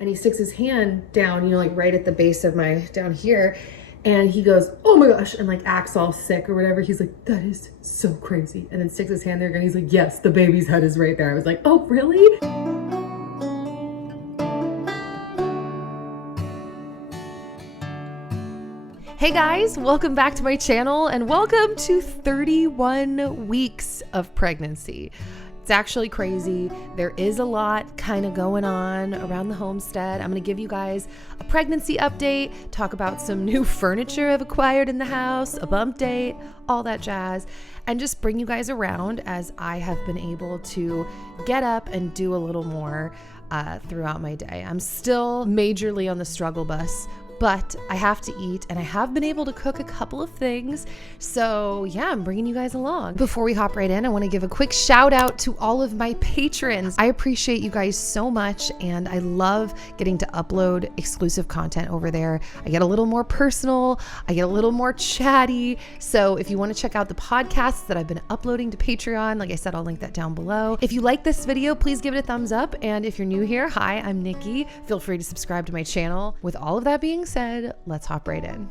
and he sticks his hand down, you know, like right at the base of down here. And he goes, oh my gosh, and like acts all sick or whatever. He's like, that is so crazy. And then sticks his hand there again. He's like, yes, the baby's head is right there. I was like, oh, really? Hey guys, welcome back to my channel and welcome to 31 weeks of pregnancy. It's actually crazy. There is a lot kind of going on around the homestead. I'm going to give you guys a pregnancy update, talk about some new furniture I've acquired in the house, a bump date, all that jazz, and just bring you guys around as I have been able to get up and do a little more throughout my day. I'm still majorly on the struggle bus, but I have to eat and I have been able to cook a couple of things. So yeah, I'm bringing you guys along. Before we hop right in, I want to give a quick shout out to all of my patrons. I appreciate you guys so much and I love getting to upload exclusive content over there. I get a little more personal, I get a little more chatty. So if you want to check out the podcasts that I've been uploading to Patreon, like I said, I'll link that down below. If you like this video, please give it a thumbs up. And if you're new here, hi, I'm Nikki. Feel free to subscribe to my channel. With all of that being said, let's hop right in.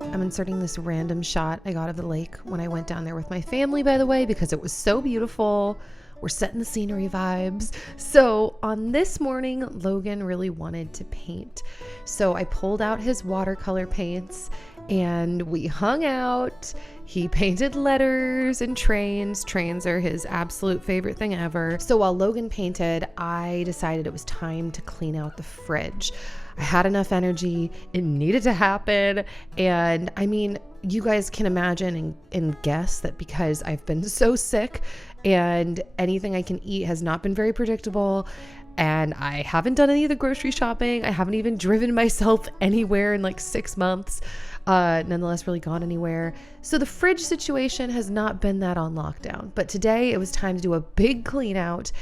I'm inserting this random shot I got of the lake when I went down there with my family, by the way, because it was so beautiful. We're setting the scenery vibes. So on this morning, Logan really wanted to paint. So I pulled out his watercolor paints and we hung out. He painted letters and trains. Trains are his absolute favorite thing ever. So while Logan painted, I decided it was time to clean out the fridge. I had enough energy, it needed to happen. And I mean, you guys can imagine and guess that because I've been so sick and anything I can eat has not been very predictable, and I haven't done any of the grocery shopping. I haven't even driven myself anywhere in like 6 months, nonetheless really gone anywhere. So the fridge situation has not been that on lockdown, but today it was time to do a big clean out.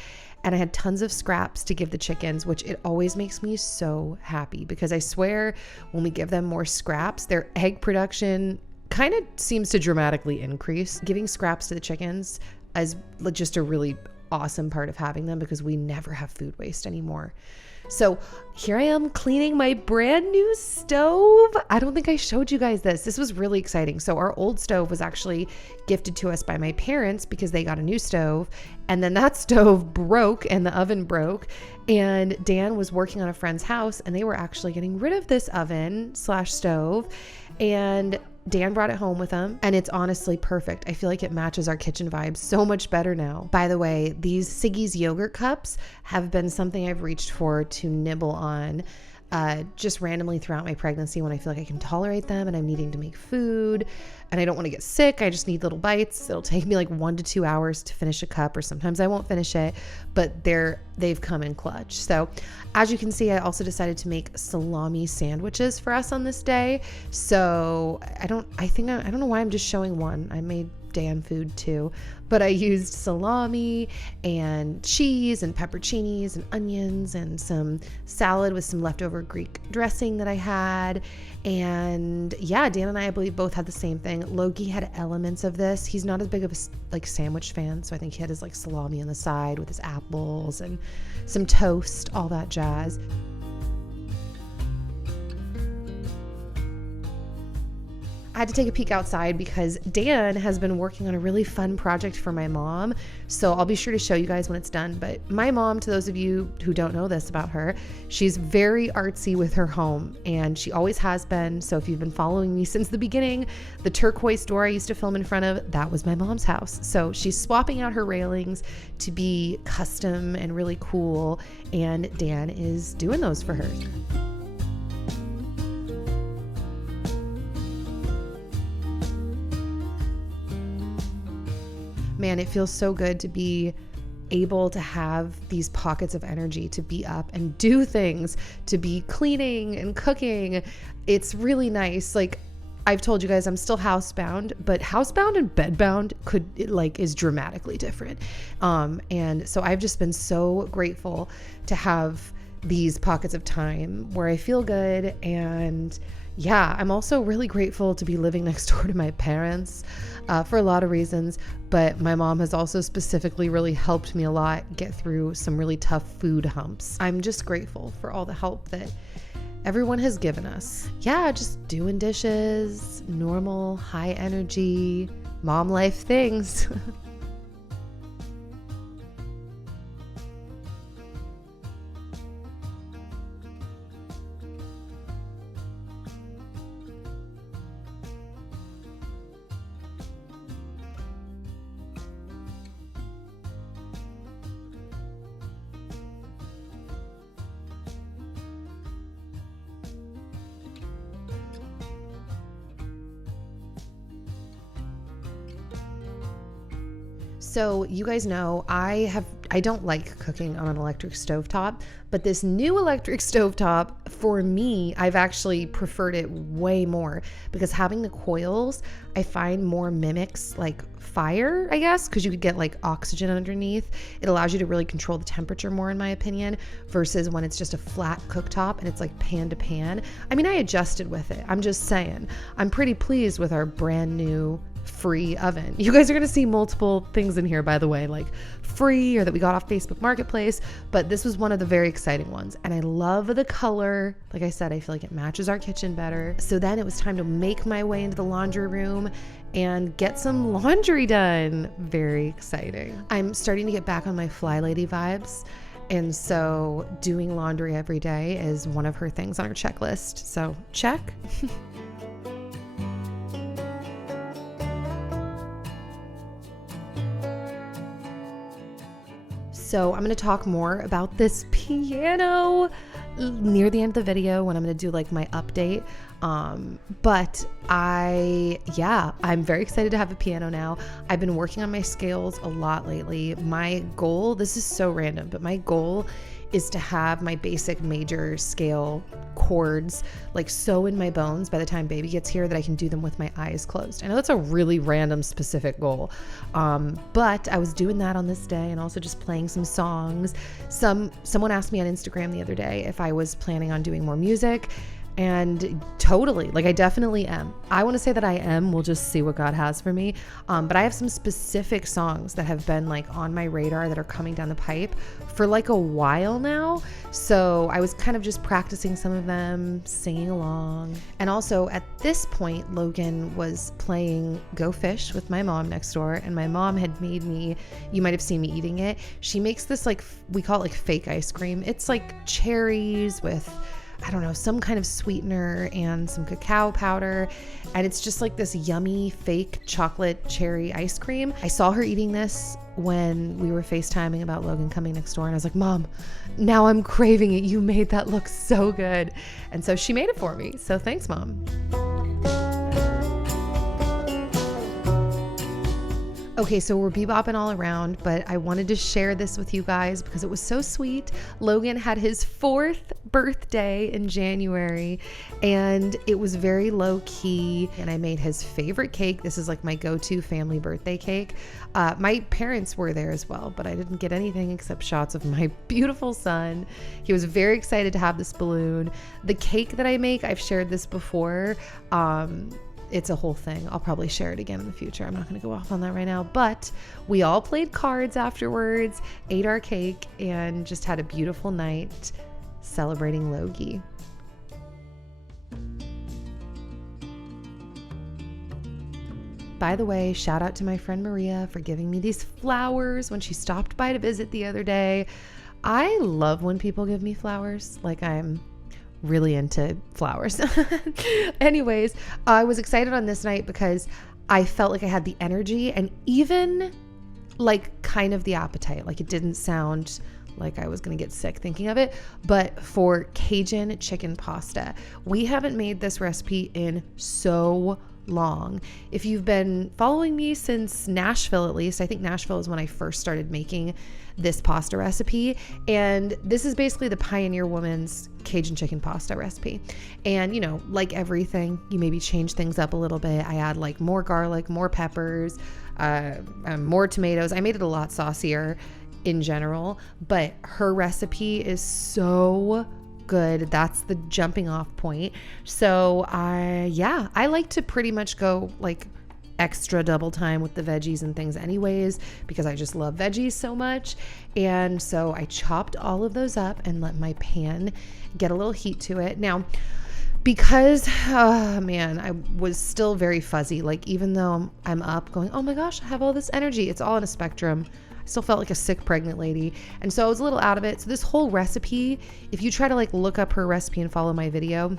And I had tons of scraps to give the chickens, which it always makes me so happy because I swear when we give them more scraps, their egg production kind of seems to dramatically increase. Giving scraps to the chickens is just a really awesome part of having them because we never have food waste anymore. So here I am cleaning my brand new stove. I don't think I showed you guys this. This was really exciting. So our old stove was actually gifted to us by my parents because they got a new stove. And then that stove broke and the oven broke. And Dan was working on a friend's house and they were actually getting rid of this oven / stove. And Dan brought it home with him and it's honestly perfect. I feel like it matches our kitchen vibes so much better now. By the way, these Siggy's yogurt cups have been something I've reached for to nibble on just randomly throughout my pregnancy when I feel like I can tolerate them and I'm needing to make food and I don't want to get sick. I just need little bites. It'll take me like 1 to 2 hours to finish a cup, or sometimes I won't finish it, but they've come in clutch. So as you can see, I also decided to make salami sandwiches for us on this day. So I don't know why I'm just showing one. I made Dan food too, but I used salami and cheese and pepperoncinis and onions and some salad with some leftover Greek dressing that I had. And yeah, Dan and I believe both had the same thing. Logie had elements of this. He's not as big of a like sandwich fan, so I think he had his like salami on the side with his apples and some toast, all that jazz. I had to take a peek outside because Dan has been working on a really fun project for my mom. So I'll be sure to show you guys when it's done. But my mom, to those of you who don't know this about her, she's very artsy with her home and she always has been. So if you've been following me since the beginning, the turquoise door I used to film in front of, that was my mom's house. So she's swapping out her railings to be custom and really cool. And Dan is doing those for her. Man, it feels so good to be able to have these pockets of energy to be up and do things, to be cleaning and cooking. It's really nice. Like I've told you guys, I'm still housebound, but housebound and bedbound is dramatically different. And so I've just been so grateful to have these pockets of time where I feel good and yeah, I'm also really grateful to be living next door to my parents for a lot of reasons. But my mom has also specifically really helped me a lot get through some really tough food humps. I'm just grateful for all the help that everyone has given us. Yeah, just doing dishes, normal, high energy, mom life things. So you guys know I don't like cooking on an electric stovetop, but this new electric stovetop, for me, I've actually preferred it way more because having the coils, I find more mimics like fire, I guess, because you could get like oxygen underneath. It allows you to really control the temperature more, in my opinion, versus when it's just a flat cooktop and it's like pan to pan. I mean, I adjusted with it. I'm just saying, I'm pretty pleased with our brand new free oven. You guys are going to see multiple things in here, by the way, like free or that we got off Facebook Marketplace, but this was one of the very exciting ones. And I love the color. Like I said, I feel like it matches our kitchen better. So then it was time to make my way into the laundry room and get some laundry done. Very exciting. I'm starting to get back on my fly lady vibes. And so doing laundry every day is one of her things on her checklist. So check. So I'm going to talk more about this piano near the end of the video when I'm going to do like my update. But I'm very excited to have a piano now. I've been working on my scales a lot lately. My goal, this is so random, but my goal is to have my basic major scale chords like so in my bones by the time baby gets here that I can do them with my eyes closed. I know that's a really random specific goal, but I was doing that on this day and also just playing some songs. Someone asked me on Instagram the other day if I was planning on doing more music. And totally, like I definitely am. I want to say that I am. We'll just see what God has for me. But I have some specific songs that have been like on my radar that are coming down the pipe for like a while now. So I was kind of just practicing some of them, singing along. And also at this point, Logan was playing Go Fish with my mom next door. And my mom had made me, you might have seen me eating it. She makes this like, we call it like fake ice cream. It's like cherries with, I don't know, some kind of sweetener and some cacao powder. And it's just like this yummy fake chocolate cherry ice cream. I saw her eating this when we were FaceTiming about Logan coming next door. And I was like, Mom, now I'm craving it. You made that look so good. And so she made it for me. So thanks, Mom. Okay, so we're bebopping all around, but I wanted to share this with you guys because it was so sweet. Logan had his 4th birthday in January, and it was very low key, and I made his favorite cake. This is like my go-to family birthday cake. My parents were there as well, but I didn't get anything except shots of my beautiful son. He was very excited to have this balloon. The cake that I make, I've shared this before. It's a whole thing. I'll probably share it again in the future. I'm not going to go off on that right now, but we all played cards afterwards, ate our cake, and just had a beautiful night celebrating Logie. By the way, shout out to my friend Maria for giving me these flowers when she stopped by to visit the other day. I love when people give me flowers. Like, I'm really into flowers. Anyways, I was excited on this night because I felt like I had the energy and even like kind of the appetite. Like, it didn't sound like I was going to get sick thinking of it, but for Cajun chicken pasta. We haven't made this recipe in so long. If you've been following me since Nashville, at least, I think Nashville is when I first started making this pasta recipe. And this is basically the Pioneer Woman's Cajun chicken pasta recipe. And, you know, like everything, you maybe change things up a little bit. I add like more garlic, more peppers, more tomatoes. I made it a lot saucier in general, but her recipe is so good. That's the jumping off point. So I like to pretty much go like extra double time with the veggies and things anyways, because I just love veggies so much. And so I chopped all of those up and let my pan get a little heat to it. Now, because, I was still very fuzzy. Like, even though I'm up going, oh my gosh, I have all this energy. It's all on a spectrum. I still felt like a sick pregnant lady. And so I was a little out of it. So this whole recipe, if you try to like look up her recipe and follow my video,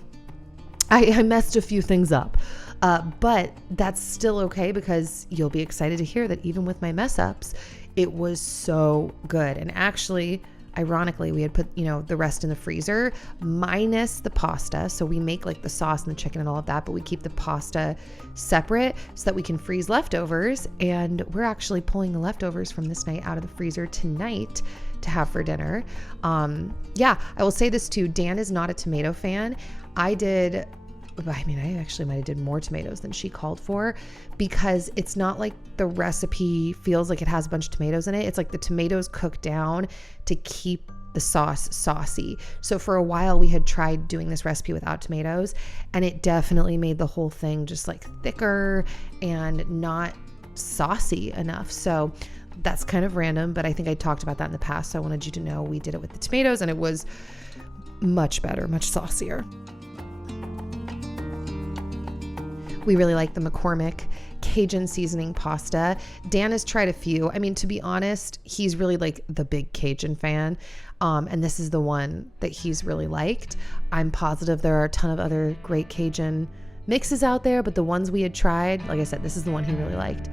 I messed a few things up. But that's still okay, because you'll be excited to hear that even with my mess ups, it was so good. And actually, ironically, we had put, the rest in the freezer minus the pasta. So we make like the sauce and the chicken and all of that, but we keep the pasta separate so that we can freeze leftovers. And we're actually pulling the leftovers from this night out of the freezer tonight to have for dinner. I will say this too. Dan is not a tomato fan. I actually might have did more tomatoes than she called for, because it's not like the recipe feels like it has a bunch of tomatoes in it. It's like the tomatoes cook down to keep the sauce saucy. So for a while we had tried doing this recipe without tomatoes, and it definitely made the whole thing just like thicker and not saucy enough. So that's kind of random, but I think I talked about that in the past. So I wanted you to know we did it with the tomatoes, and it was much better, much saucier. We really like the McCormick Cajun seasoning pasta. Dan has tried a few. I mean, to be honest, he's really like the big Cajun fan. And this is the one that he's really liked. I'm positive there are a ton of other great Cajun mixes out there, but the ones we had tried, like I said, this is the one he really liked.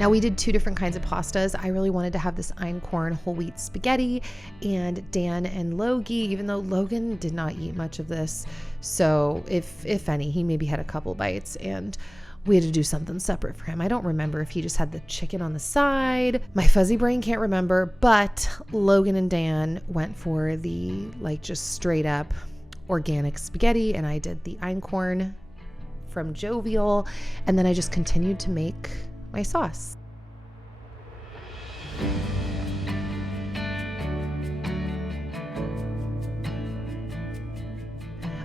Now, we did two different kinds of pastas. I really wanted to have this einkorn whole wheat spaghetti, and Dan and Logie, even though Logan did not eat much of this, so if any, he maybe had a couple bites, and we had to do something separate for him. I don't remember if he just had the chicken on the side. My fuzzy brain can't remember, but Logan and Dan went for the like just straight up organic spaghetti, and I did the einkorn from Jovial, and then I just continued to make my sauce.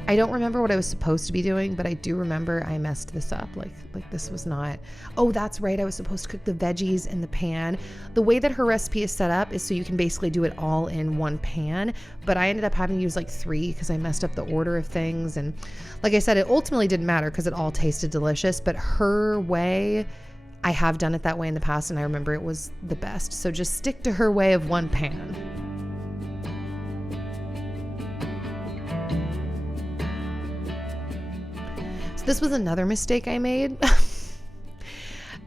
I don't remember what I was supposed to be doing, but I do remember I messed this up. Like this was not, oh, that's right. I was supposed to cook the veggies in the pan. The way that her recipe is set up is so you can basically do it all in one pan, but I ended up having to use like 3 because I messed up the order of things. And like I said, it ultimately didn't matter because it all tasted delicious, but her way, I have done it that way in the past, and I remember it was the best. So just stick to her way of one pan. So this was another mistake I made.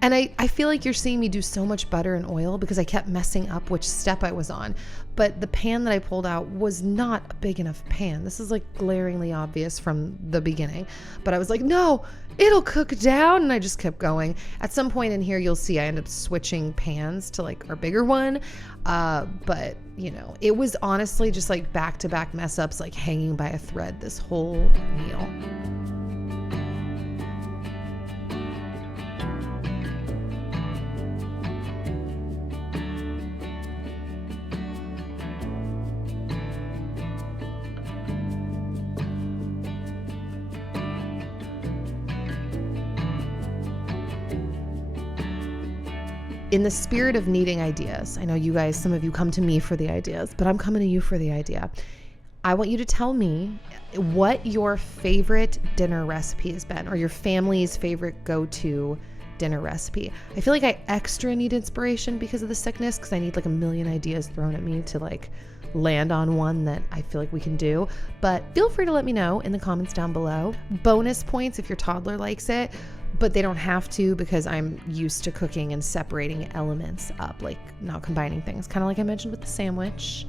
And I feel like you're seeing me do so much butter and oil because I kept messing up which step I was on. But the pan that I pulled out was not a big enough pan. This is like glaringly obvious from the beginning. But I was like, no, it'll cook down. And I just kept going. At some point in here, you'll see I ended up switching pans to like our bigger one. But it was honestly just like back-to-back mess ups, like hanging by a thread this whole meal. In the spirit of needing ideas, I know you guys, some of you come to me for the ideas, but I'm coming to you for the idea. I want you to tell me what your favorite dinner recipe has been, or your family's favorite go-to dinner recipe. I feel like I extra need inspiration because of the sickness, because I need like a million ideas thrown at me to like land on one that I feel like we can do. But feel free to let me know in the comments down below. Bonus points if your toddler likes it, but they don't have to, because I'm used to cooking and separating elements up, like not combining things, kind of like I mentioned with the sandwich.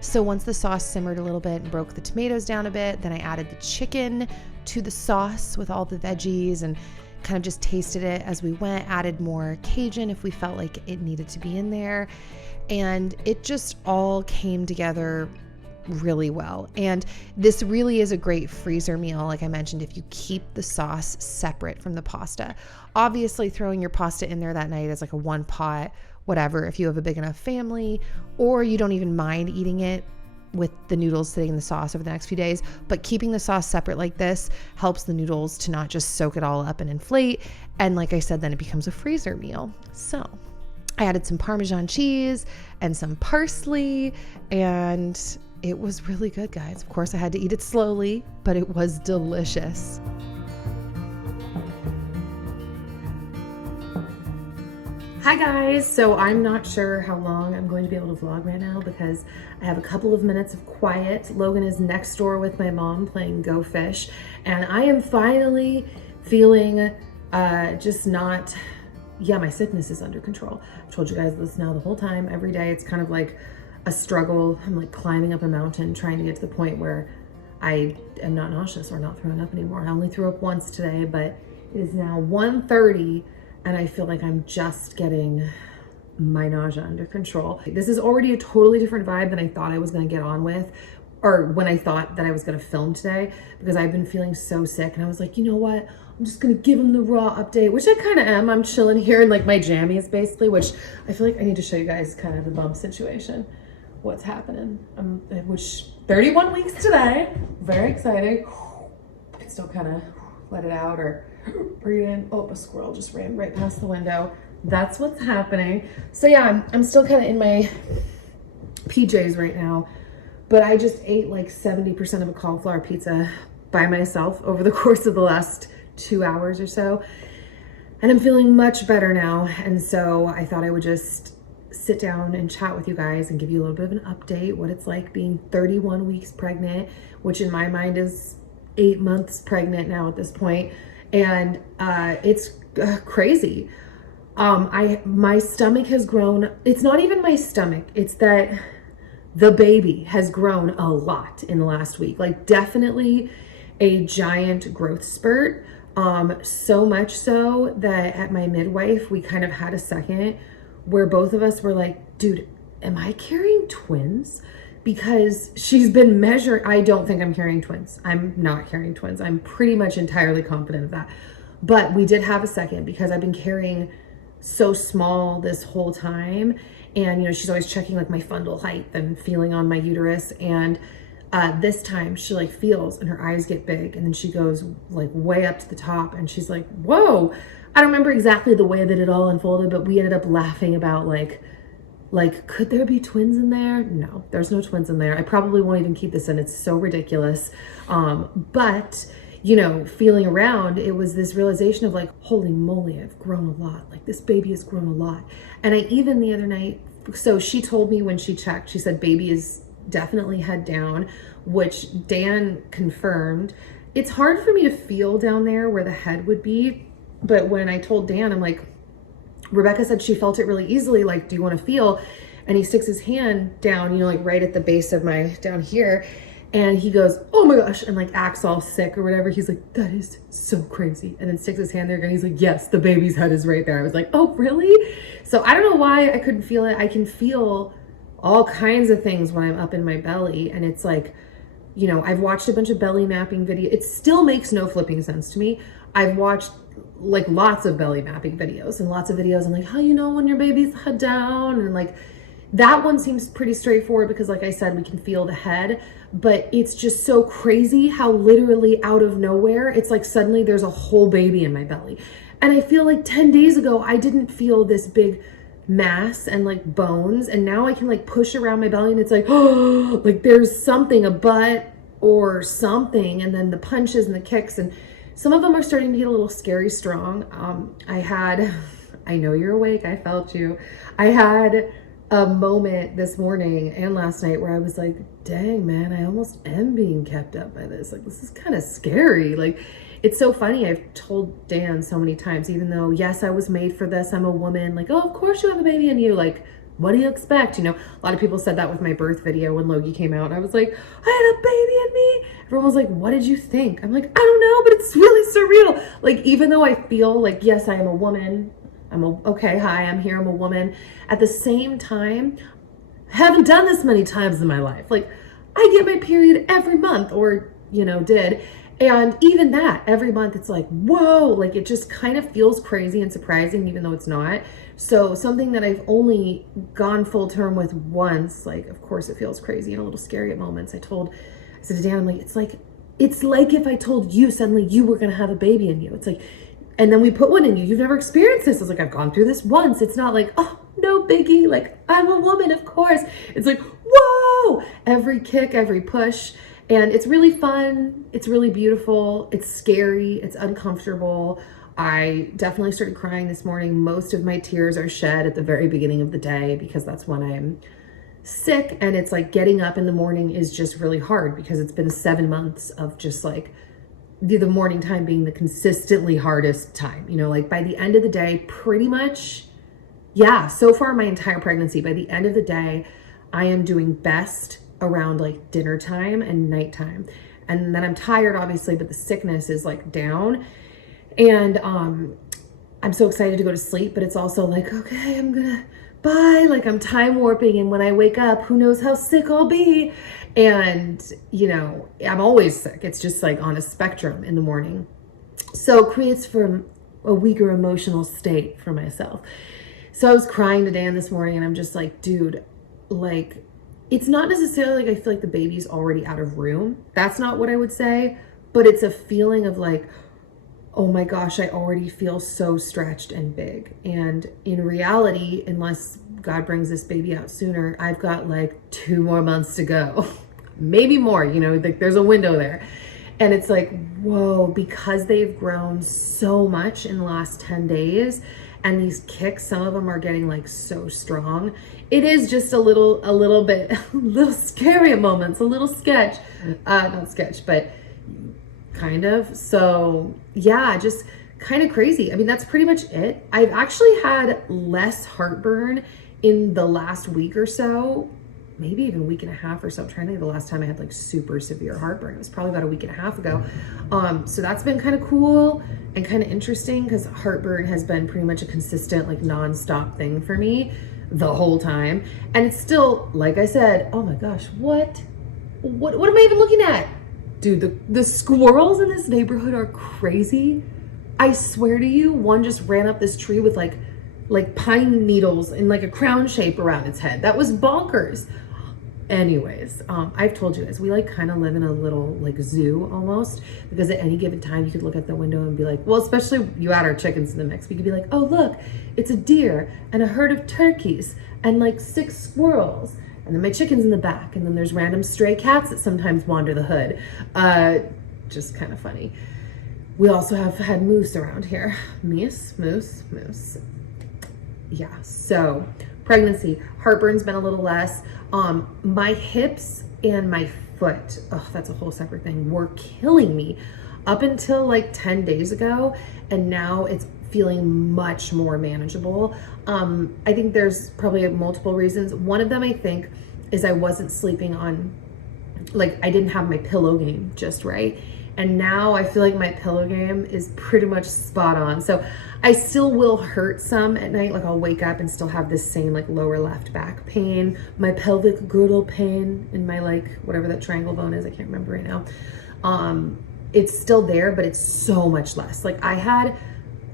So once the sauce simmered a little bit and broke the tomatoes down a bit, then I added the chicken to the sauce with all the veggies and kind of just tasted it as we went, added more Cajun if we felt like it needed to be in there. And it just all came together really well. And this really is a great freezer meal. Like I mentioned, if you keep the sauce separate from the pasta, obviously throwing your pasta in there that night is like a one pot, whatever, if you have a big enough family, or you don't even mind eating it with the noodles sitting in the sauce over the next few days. But keeping the sauce separate like this helps the noodles to not just soak it all up and inflate. And like I said, then it becomes a freezer meal. So I added some Parmesan cheese and some parsley, and it was really good, guys. Of course, I had to eat it slowly, but it was delicious. Hi guys, so I'm not sure how long I'm going to be able to vlog right now because I have a couple of minutes of quiet. Logan is next door with my mom playing Go Fish, and I am finally feeling just not, my sickness is under control. I've told you guys this now the whole time. Every day it's kind of like a struggle. I'm like climbing up a mountain trying to get to the point where I am not nauseous or not throwing up anymore. I only threw up once today, but it is now 1:30 and I feel like I'm just getting my nausea under control. This is already a totally different vibe than I thought I was gonna get on with, or when I thought that I was gonna film today, because I've been feeling so sick and I was like, you know what? I'm just gonna give him the raw update, which I kind of am. I'm chilling here in like my jammies basically, which I feel like I need to show you guys kind of the bump situation, what's happening. Which 31 weeks today, very exciting. I can still kind of let it out or breathe in. Oh, a squirrel just ran right past the window. That's what's happening. So yeah, I'm still kind of in my PJs right now, but I just ate like 70% of a cauliflower pizza by myself over the course of the last 2 hours or so. And I'm feeling much better now. And so I thought I would just sit down and chat with you guys and give you a little bit of an update, what it's like being 31 weeks pregnant, which in my mind is 8 months pregnant now at this point. And it's crazy. My stomach has grown. It's not even my stomach. It's that the baby has grown a lot in the last week, like definitely a giant growth spurt. So much so that at my midwife, we kind of had a second where both of us were like, dude, am I carrying twins? Because she's been measuring. I don't think I'm carrying twins. I'm not carrying twins. I'm pretty much entirely confident of that. But we did have a second because I've been carrying so small this whole time. And, she's always checking like my fundal height and feeling on my uterus. And this time she like feels and her eyes get big. And then she goes like way up to the top and she's like, whoa. I don't remember exactly the way that it all unfolded, but we ended up laughing about like, could there be twins in there? No, there's no twins in there. I probably won't even keep this in. It's so ridiculous. But, feeling around, it was this realization of like, holy moly, I've grown a lot. Like this baby has grown a lot. And I even the other night, so she told me when she checked, she said baby is definitely head down, which Dan confirmed. It's hard for me to feel down there where the head would be. But when I told Dan, I'm like, Rebecca said she felt it really easily. Like, do you want to feel? And he sticks his hand down, like right at the base of my, down here. And he goes, oh my gosh, and like acts all sick or whatever. He's like, that is so crazy. And then sticks his hand there again. He's like, yes, the baby's head is right there. I was like, oh, really? So I don't know why I couldn't feel it. I can feel all kinds of things when I'm up in my belly. And it's like, I've watched a bunch of belly mapping videos. It still makes no flipping sense to me. I've watched like lots of belly mapping videos and lots of videos on like how when your baby's head down, and like that one seems pretty straightforward because like I said, we can feel the head, but it's just so crazy how literally out of nowhere, it's like suddenly there's a whole baby in my belly. And I feel like 10 days ago, I didn't feel this big mass and like bones. And now I can like push around my belly and it's like, oh, like there's something, a butt or something. And then the punches and the kicks, and some of them are starting to get a little scary strong. I know you're awake, I felt you. I had a moment this morning and last night where I was like, dang man, I almost am being kept up by this. Like, this is kind of scary. Like, it's so funny. I've told Dan so many times, even though, yes, I was made for this, I'm a woman, like, oh, of course you have a baby in you. Like, what do you expect? You know, a lot of people said that with my birth video when Logie came out. And I was like, I had a baby in me. Everyone was like, what did you think? I'm like, I don't know, but it's really surreal. Like, even though I feel like, yes, I am a woman. Okay, hi, I'm here, I'm a woman. At the same time, I haven't done this many times in my life. Like, I get my period every month, or, you know, did. And even that, every month, it's like, whoa, like it just kind of feels crazy and surprising, even though it's not. So something that I've only gone full term with once, like, of course it feels crazy and a little scary at moments. I said to Dan, I'm like, it's like if I told you suddenly you were going to have a baby in you. It's like, and then we put one in you. You've never experienced this. I was like, I've gone through this once. It's not like, oh, no biggie. Like, I'm a woman, of course. It's like, whoa, every kick, every push. And it's really fun. It's really beautiful. It's scary. It's uncomfortable. I definitely started crying this morning. Most of my tears are shed at the very beginning of the day because that's when I'm sick. And it's like getting up in the morning is just really hard because it's been 7 months of just like the morning time being the consistently hardest time. You know, like by the end of the day, pretty much, yeah, so far my entire pregnancy, by the end of the day, I am doing best around like dinner time and nighttime. And then I'm tired, obviously, but the sickness is like down. And I'm so excited to go to sleep, but it's also like, okay, bye. Like I'm time warping. And when I wake up, who knows how sick I'll be. And, you know, I'm always sick. It's just like on a spectrum in the morning. So it creates for a weaker emotional state for myself. So I was crying to Dan this morning and I'm just like, dude, like, it's not necessarily like I feel like the baby's already out of room. That's not what I would say, but it's a feeling of like, oh my gosh, I already feel so stretched and big. And in reality, unless God brings this baby out sooner, I've got like 2 more months to go, maybe more, you know, like there's a window there. And it's like, whoa, because they've grown so much in the last 10 days and these kicks, some of them are getting like so strong. It is just a little bit, a little scary at moments, a little sketch, not sketch, but kind of. So yeah, just kind of crazy. I mean, that's pretty much it. I've actually had less heartburn in the last week or so, maybe even a week and a half or so. I'm trying to think of the last time I had like super severe heartburn. It was probably about a week and a half ago. So that's been kind of cool and kind of interesting because heartburn has been pretty much a consistent, like nonstop thing for me the whole time. And it's still, like I said, oh my gosh, what am I even looking at? Dude, the squirrels in this neighborhood are crazy. I swear to you, one just ran up this tree with like pine needles in like a crown shape around its head. That was bonkers. Anyways, I've told you this, we like kind of live in a little like zoo almost, because at any given time you could look out the window and be like, well, especially you add our chickens in the mix, we could be like, oh look, it's a deer and a herd of turkeys and like 6 squirrels. And then my chicken's in the back. And then there's random stray cats that sometimes wander the hood. Just kind of funny. We also have had moose around here. Moose. Yeah, so pregnancy, heartburn's been a little less. My hips and my foot, oh, that's a whole separate thing, were killing me up until like 10 days ago. And now it's feeling much more manageable. I think there's probably multiple reasons. One of them, I think, is I wasn't sleeping on, like I didn't have my pillow game just right. And now I feel like my pillow game is pretty much spot on. So I still will hurt some at night. Like I'll wake up and still have this same like lower left back pain, my pelvic girdle pain in my like, whatever that triangle bone is, I can't remember right now. It's still there, but it's so much less. Like I had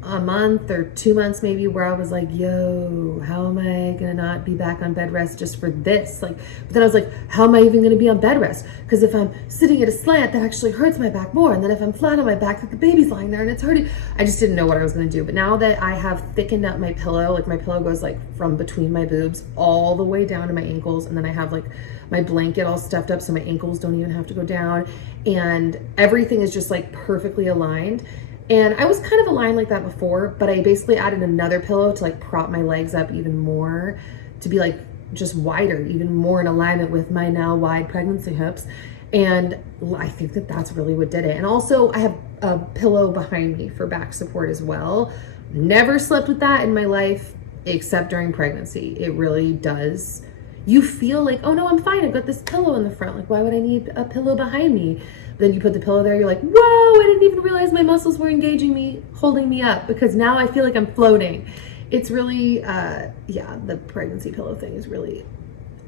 a month or 2 months maybe where I was like, yo, how am I gonna not be back on bed rest just for this? Like, but then I was like, how am I even gonna be on bed rest? Because if I'm sitting at a slant, that actually hurts my back more. And then if I'm flat on my back, like the baby's lying there and it's hurting. I just didn't know what I was gonna do. But now that I have thickened up my pillow, like my pillow goes like from between my boobs all the way down to my ankles. And then I have like my blanket all stuffed up so my ankles don't even have to go down. And everything is just like perfectly aligned. And I was kind of aligned like that before, but I basically added another pillow to like prop my legs up even more, to be like just wider, even more in alignment with my now wide pregnancy hips. And I think that that's really what did it. And also I have a pillow behind me for back support as well. Never slept with that in my life. except during pregnancy. It really does. You feel like, oh no, I'm fine. I've got this pillow in the front. Like, why would I need a pillow behind me? Then you put the pillow there, you're like, whoa, I didn't even realize my muscles were engaging me, holding me up, because now I feel like I'm floating. It's really, the pregnancy pillow thing is really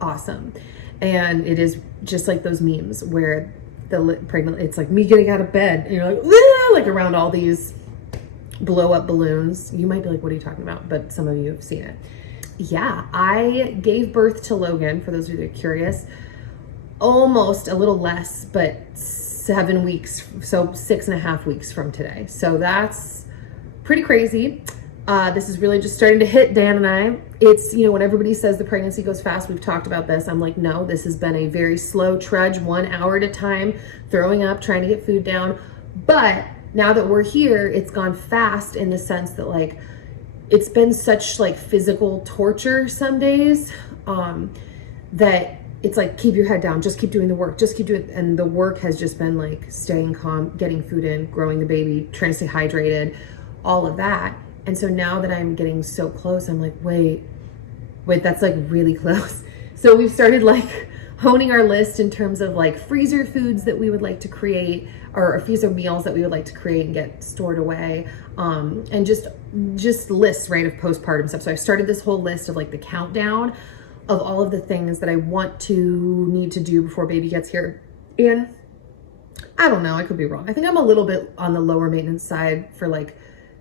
awesome. And it is just like those memes where the pregnant, it's like me getting out of bed and you're like around all these blow up balloons. You might be like, what are you talking about? But some of you have seen it. Yeah, I gave birth to Logan, for those of you that are curious, almost a little less, but 7 weeks, so 6.5 weeks from today. So that's pretty crazy. This is really just starting to hit Dan and I. It's, when everybody says the pregnancy goes fast, we've talked about this. I'm like, no, this has been a very slow trudge, 1 hour at a time, throwing up, trying to get food down. But now that we're here, it's gone fast in the sense that like, it's been such like physical torture some days, that it's like, keep your head down, just keep doing the work, just keep doing it. And the work has just been like staying calm, getting food in, growing the baby, trying to stay hydrated, all of that. And so now that I'm getting so close, I'm like, wait, that's like really close. So we've started like honing our list in terms of like freezer foods that we would like to create, or freezer meals that we would like to create and get stored away. And just lists, right, of postpartum stuff. So I started this whole list of like the countdown of all of the things that I need to do before baby gets here. And I don't know, I could be wrong. I think I'm a little bit on the lower maintenance side for like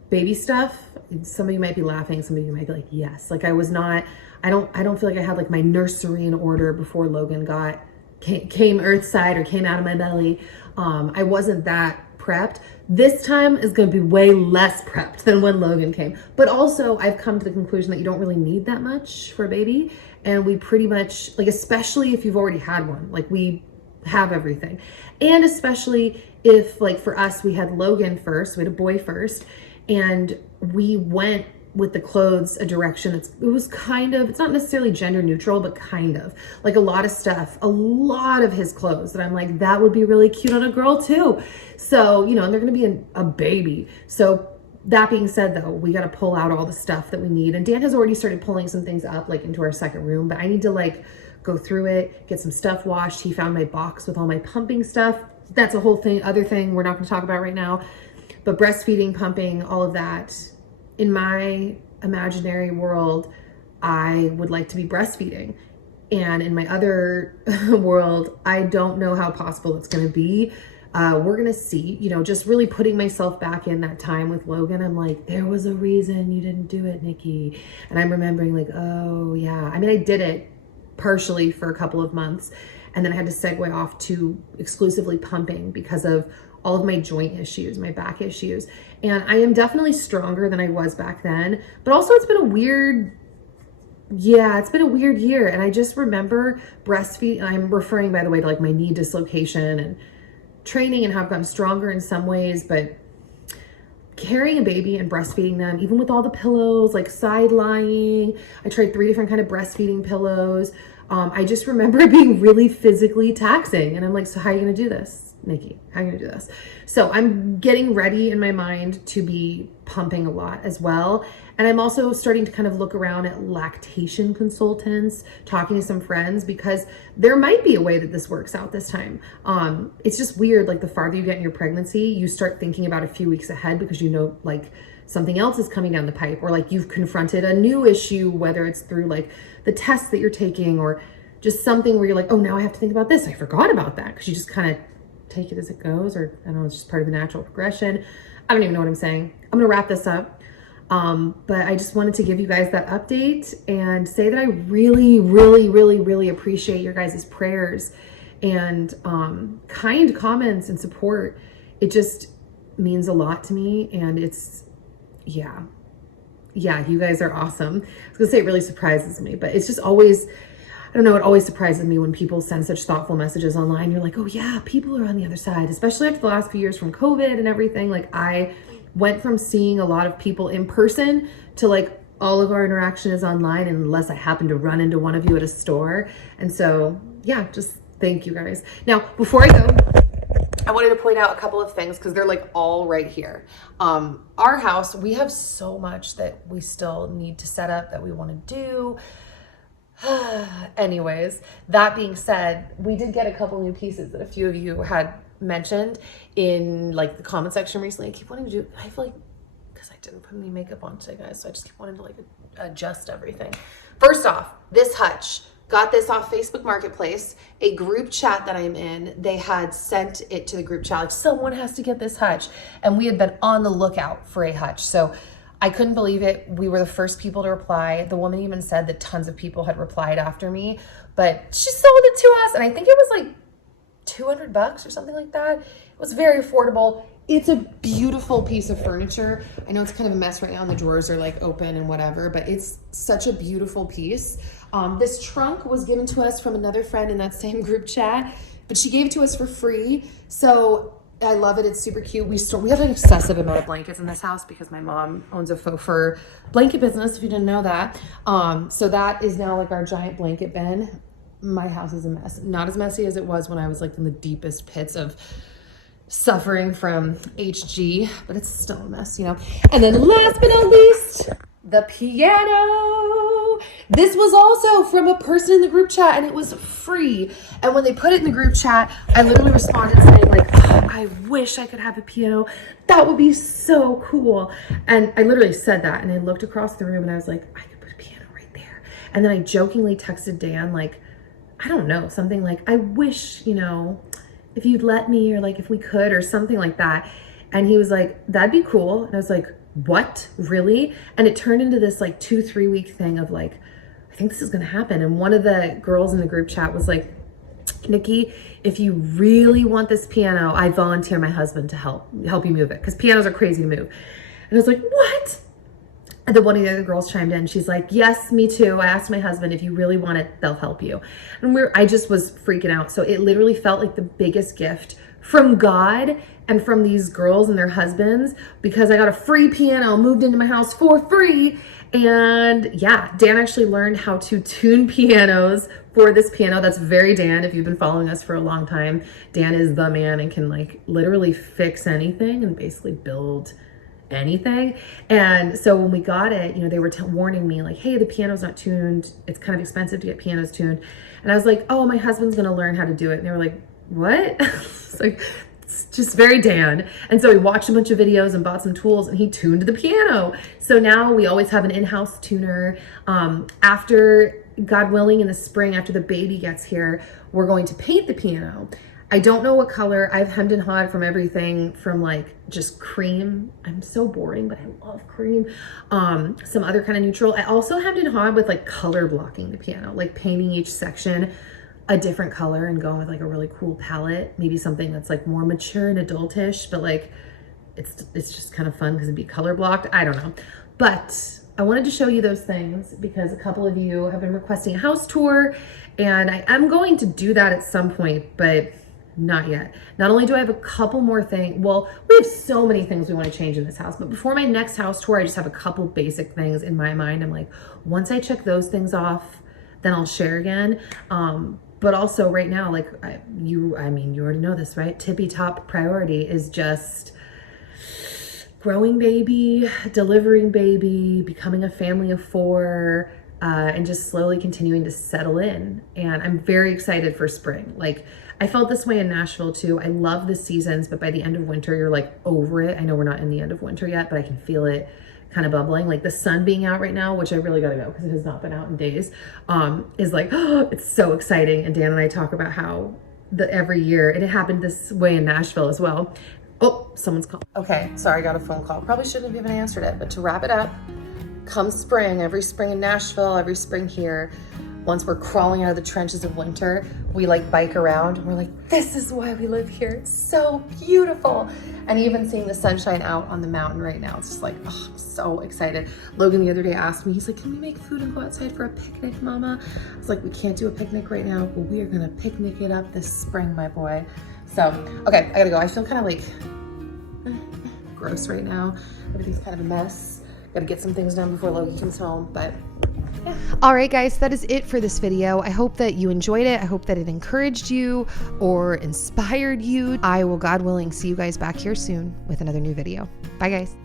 baby stuff. Some of you might be laughing, some of you might be like, yes. Like I don't feel like I had like my nursery in order before Logan came earthside or came out of my belly. I wasn't that prepped. This time is going to be way less prepped than when Logan came. But also I've come to the conclusion that you don't really need that much for a baby. And we pretty much, like, especially if you've already had one, like we have everything. And especially if, like, for us, we had Logan first, we had a boy first, and we went with the clothes a direction it was kind of, it's not necessarily gender neutral, but kind of like a lot of his clothes that I'm like, that would be really cute on a girl too. So, and they're going to be a baby. So that being said though, we got to pull out all the stuff that we need. And Dan has already started pulling some things up like into our second room, but I need to like go through it, get some stuff washed. He found my box with all my pumping stuff. That's a whole other thing we're not going to talk about right now, but breastfeeding, pumping, all of that. In my imaginary world, I would like to be breastfeeding. And in my other world, I don't know how possible it's going to be. We're going to see, just really putting myself back in that time with Logan. I'm like, there was a reason you didn't do it, Nikki. And I'm remembering like, oh yeah. I mean, I did it partially for a couple of months. And then I had to segue off to exclusively pumping because of all of my joint issues, my back issues. And I am definitely stronger than I was back then, but also it's been a weird year. And I just remember breastfeeding. I'm referring, by the way, to like my knee dislocation and training and how I've gotten stronger in some ways, but carrying a baby and breastfeeding them, even with all the pillows, like side lying, I tried 3 different kind of breastfeeding pillows. I just remember it being really physically taxing. And I'm like, so how are you going to do this, Nikki? How are you going to do this? So I'm getting ready in my mind to be pumping a lot as well. And I'm also starting to kind of look around at lactation consultants, talking to some friends, because there might be a way that this works out this time. It's just weird. Like the farther you get in your pregnancy, you start thinking about a few weeks ahead because like something else is coming down the pipe, or like you've confronted a new issue, whether it's through like the tests that you're taking or just something where you're like, oh, now I have to think about this. I forgot about that, because you just kind of take it as it goes, or I don't know, it's just part of the natural progression. I don't even know what I'm saying. I'm going to wrap this up. But I just wanted to give you guys that update and say that I really, really, really, really appreciate your guys' prayers and kind comments and support. It just means a lot to me, and it's, yeah, you guys are awesome. I was gonna say it really surprises me, but it's just always, I don't know, it always surprises me when people send such thoughtful messages online. You're like, oh yeah, people are on the other side, especially after the last few years from COVID and everything. Like I went from seeing a lot of people in person to like all of our interaction is online, unless I happen to run into one of you at a store. And so yeah, just thank you guys. Now, before I go, I wanted to point out a couple of things because they're like all right here. Our house, we have so much that we still need to set up that we want to do. Anyways, that being said, we did get a couple new pieces that a few of you had mentioned in like the comment section recently. I keep wanting to do, I feel like, because I didn't put any makeup on today, guys, so I just keep wanting to like adjust everything. First off, this hutch, got this off Facebook Marketplace, a group chat that I'm in. They had sent it to the group chat, like someone has to get this hutch. And we had been on the lookout for a hutch. So I couldn't believe it. We were the first people to reply. The woman even said that tons of people had replied after me, but she sold it to us. And I think it was like $200 or something like that. It was very affordable. It's a beautiful piece of furniture. I know it's kind of a mess right now and the drawers are like open and whatever, but it's such a beautiful piece. This trunk was given to us from another friend in that same group chat, but she gave it to us for free. So I love it. It's super cute. We have an excessive amount of blankets in this house because my mom owns a faux fur blanket business, if you didn't know that. So that is now like our giant blanket bin. My house is a mess. Not as messy as it was when I was like in the deepest pits of suffering from HG, but it's still a mess, you know. And then last but not least, the piano. This was also from a person in the group chat and it was free. And when they put it in the group chat, I literally responded saying like, oh, I wish I could have a piano. That would be so cool. And I literally said that and I looked across the room and I was like, I could put a piano right there. And then I jokingly texted Dan like, I don't know, something like, I wish, you know, if you'd let me, or like if we could, or something like that. And he was like, that'd be cool. And I was like, what, really? And it turned into this like 2-3 week thing of like, I think this is gonna happen. And one of the girls in the group chat was like, Nikki, if you really want this piano, I volunteer my husband to help you move it, because pianos are crazy to move. And I was like, what? And then one of the other girls chimed in. She's like, yes, me too. I asked my husband, if you really want it, they'll help you. And I just was freaking out. So it literally felt like the biggest gift from God and from these girls and their husbands, because I got a free piano moved into my house for free. And yeah, Dan actually learned how to tune pianos for this piano. That's very Dan. If you've been following us for a long time, Dan is the man and can like literally fix anything and basically build anything. And so when we got it, you know, they were warning me like, hey, the piano's not tuned. It's kind of expensive to get pianos tuned. And I was like, oh, my husband's going to learn how to do it. And they were like, what? It's like, it's just very Dan. And so we watched a bunch of videos and bought some tools and he tuned the piano. So now we always have an in-house tuner. After, God willing, in the spring, after the baby gets here, we're going to paint the piano. I don't know what color. I've hemmed and hawed from everything from like just cream. I'm so boring, but I love cream. Some other kind of neutral. I also hemmed and hawed with like color blocking the piano, like painting each section a different color and going with like a really cool palette. Maybe something that's like more mature and adultish, but like it's just kind of fun because it'd be color blocked. I don't know. But I wanted to show you those things because a couple of you have been requesting a house tour and I am going to do that at some point, but not yet. Not only do I have a couple more things, well, we have so many things we want to change in this house, but before my next house tour, I just have a couple basic things in my mind. I'm like, once I check those things off, then I'll share again. But also right now, like you already know this, right? Tippy top priority is just growing baby, delivering baby, becoming a family of 4, and just slowly continuing to settle in. And I'm very excited for spring. Like I felt this way in Nashville too. I love the seasons, but by the end of winter, you're like over it. I know we're not in the end of winter yet, but I can feel it kind of bubbling. Like the sun being out right now, which I really gotta go because it has not been out in days, is like, oh, it's so exciting. And Dan and I talk about how every year, and it happened this way in Nashville as well. Oh, someone's calling. Okay, sorry, I got a phone call. Probably shouldn't have even answered it, but to wrap it up, come spring, every spring in Nashville, every spring here, once we're crawling out of the trenches of winter, we like bike around and we're like, this is why we live here. It's so beautiful. And even seeing the sunshine out on the mountain right now, it's just like, oh, I'm so excited. Logan the other day asked me, he's like, can we make food and go outside for a picnic, mama? I was like, we can't do a picnic right now, but we are gonna picnic it up this spring, my boy. So, okay, I gotta go. I feel kind of like gross right now. Everything's kind of a mess. Gotta get some things done before Logan comes home, but Yeah. All right, guys, that is it for this video. I hope that you enjoyed it. I hope that it encouraged you or inspired you. I will, God willing, see you guys back here soon with another new video. Bye, guys.